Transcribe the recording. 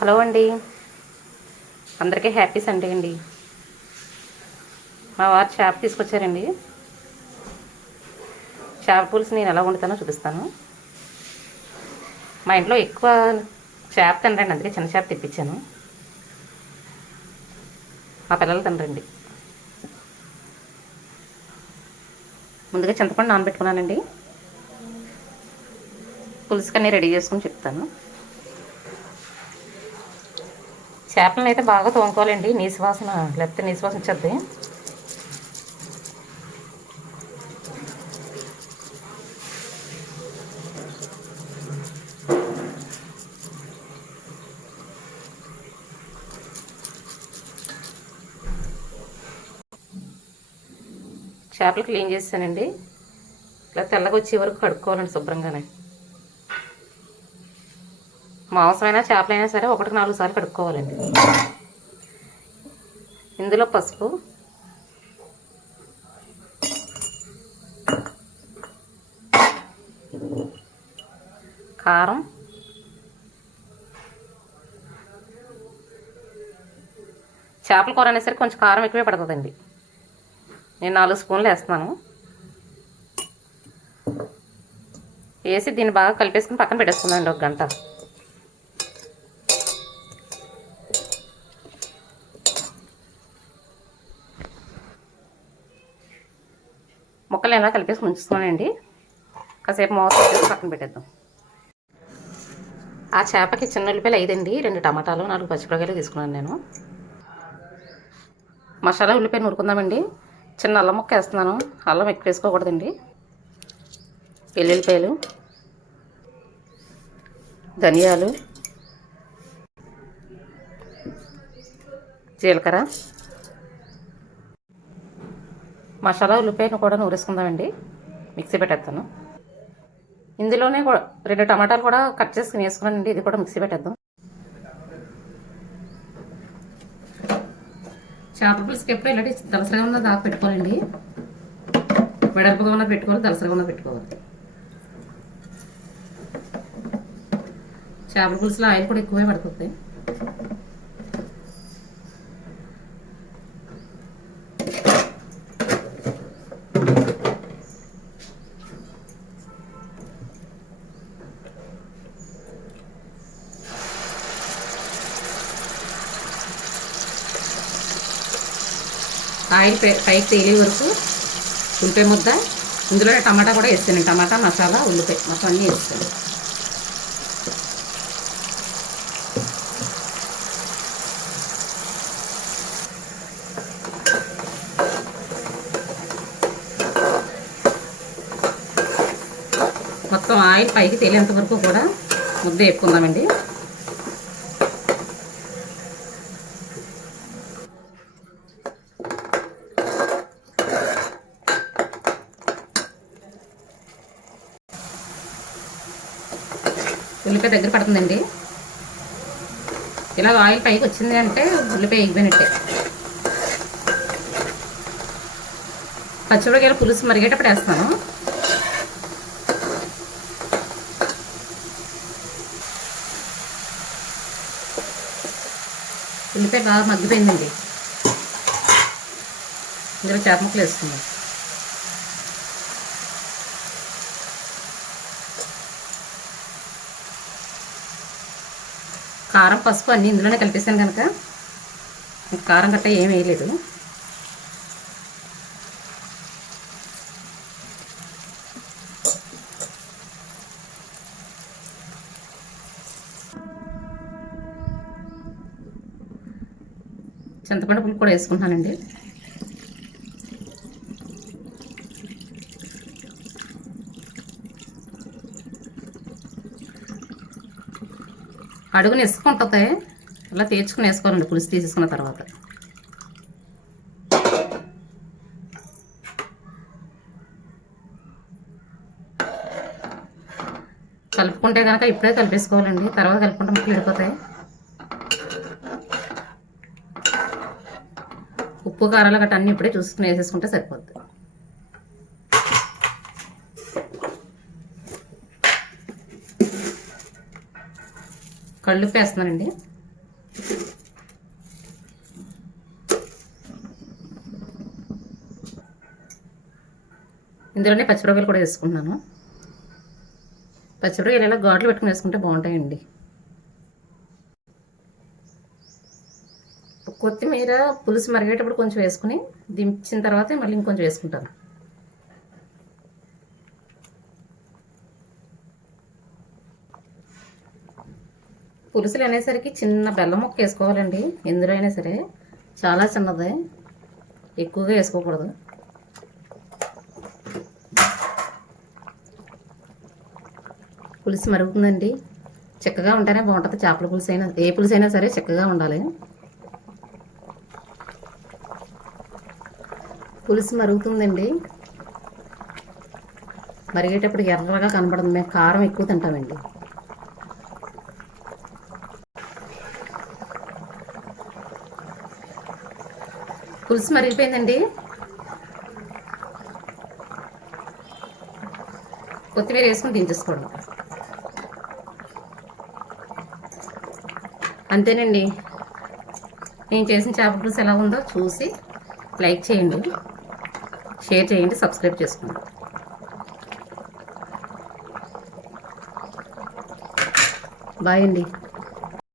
Hello అండి, అందరికీ happy Sunday అండి. మా వారు చేప తీసుకొచ్చారండి. చేప పులుసు నేను ఎలా వండుతానో చూపిస్తాను. మా ఇంట్లో ఎక్కువ చేప తినరండి, అందుకే చిన్న చేప తెప్పించాను. మా పిల్లలు తినరండి. ముందుగా చింతపండు నానబెట్టుకున్నానండి. పులుసుకన్నీ రెడీ చేసుకుని చెప్తాను. చేపలను అయితే బాగా తోముకోవాలండి, నీసు వాసన లేకపోతే నీసు వాసన వచ్చేది. చేపలు క్లీన్ చేస్తానండి. ఇలా తెల్లగా వచ్చే వరకు కడుక్కోవాలండి శుభ్రంగానే. మాంసమైనా చేపలైనా సరే 1-4 సార్లు కడుక్కోవాలండి. ఇందులో పసుపు, కారం, చేపల కూర అనేసరికి కొంచెం కారం ఎక్కువే పడుతుందండి. నేను 4 స్పూన్లు వేస్తున్నాను. వేసి దీన్ని బాగా కలిపేసుకుని పక్కన పెట్టేసుకుందామండి 1 గంట. ముక్కలు ఎలా కలిపేసుకుని ఉంచుకోనండి. కాసేపు మూత పెట్టేసి పక్కన పెట్టేద్దాం. ఆ చేపకి చిన్న ఉల్లిపాయలు 5 అండి, 2 టమాటాలు, 4 పచ్చిమిరపకాయలు తీసుకున్నాను నేను. మసాలా ఉల్లిపాయ నూరుకుందామండి. చిన్న అల్లం ముక్క వేస్తున్నాను. అల్లం ఎక్కువ వేసుకోకూడదండి. వెల్లుల్లిపాయలు, ధనియాలు, జీలకర్ర, మసాలా ఉల్లిపాయను కూడా నూరేసుకుందామండి. మిక్సీ పెట్టేస్తాను. ఇందులోనే 2 టమాటాలు కూడా కట్ చేసుకుని వేసుకున్నానండి. ఇది కూడా మిక్సీ పెట్టేద్దాం. చేపల పులుసుకి ఎప్పుడు ఇలాంటి దలసరిగా ఉన్నది దాకా పెట్టుకోవాలండి. వెడల్పుగా ఉన్నది పెట్టుకోవాలి, దలసరిగా ఉన్నది పెట్టుకోవాలి. చేపల పులుసులో ఆయిల్ కూడా ఎక్కువే పడుతుంది. ఆయిల్ పైకి తేలే వరకు ఉల్లిపాయ ముద్ద, ఇందులో టమాటా కూడా వేస్తాను. టమాటా, మసాలా, ఉల్లిపాయ మొత్తం అన్నీ వేస్తాను. మొత్తం ఆయిల్ పైకి తేలేంత వరకు కూడా ముద్ద వేపుకుందామండి. ఉల్లిపాయ దగ్గర పడుతుందండి. ఇలా ఆయిల్ పైకి వచ్చింది అంటే ఉల్లిపాయ ఎగిపోయినట్టే. పచ్చిమిరపకాయల పులుసు మరిగేటప్పుడు వేస్తాను. ఉల్లిపాయ బాగా మగ్గిపోయిందండి. ఇందులో చేప ముక్కలు వేసుకుందాం. కారం, పసుపు అన్నీ ఇందులోనే కలిపేసాను కనుక కారం గట్ట ఏం వేయలేదు. చింతపండు పులుసు కూడా వేసుకుంటానండి. అడుగుని వేసుకుంటుంది, అలా తీర్చుకుని వేసుకోవాలండి పులుసు తీసేసుకున్న తర్వాత. కలుపుకుంటే కనుక ఇప్పుడే కలిపేసుకోవాలండి, తర్వాత కలుపుకుంటే ముక్కలు విడిపోతాయి. ఉప్పు, కారాలు గట్ట అన్నీ ఇప్పుడే చూసుకుని వేసేసుకుంటే సరిపోద్ది. కళ్ళుప్పు వేస్తున్నానండి. ఇందులోనే పచ్చిమిరపకాయలు కూడా వేసుకుంటున్నాను. పచ్చిమిరపకాయలు ఇలా ఘాట్లు పెట్టుకుని వేసుకుంటే బాగుంటాయండి. కొత్తిమీర పులుసు మరిగేటప్పుడు కొంచెం వేసుకుని దించిన తర్వాత మళ్ళీ ఇంకొంచెం వేసుకుంటాను. పులుసులు అనేసరికి చిన్న బెల్లం ముక్క వేసుకోవాలండి. ఎందులో అయినా సరే చాలా చిన్నది, ఎక్కువగా వేసుకోకూడదు. పులుసు మరుగుతుందండి. చిక్కగా ఉంటేనే బాగుంటుంది. చేపల పులుసు అయినా ఏ పులుసు అయినా సరే చిక్కగా ఉండాలి. పులుసు మరుగుతుందండి. మరిగేటప్పుడు ఎర్రగా కనబడుతుంది. మేము కారం ఎక్కువ తింటామండి. పులుసు మరిగిపోయిందండి. కొత్తిమీర వేసుకుని దించేసుకోవడం అంతేనండి. నేను చేసిన చేపల పులుసు ఎలా ఉందో చూసి లైక్ చేయండి, షేర్ చేయండి, సబ్స్క్రైబ్ చేసుకోండి. బాయ్ అండి.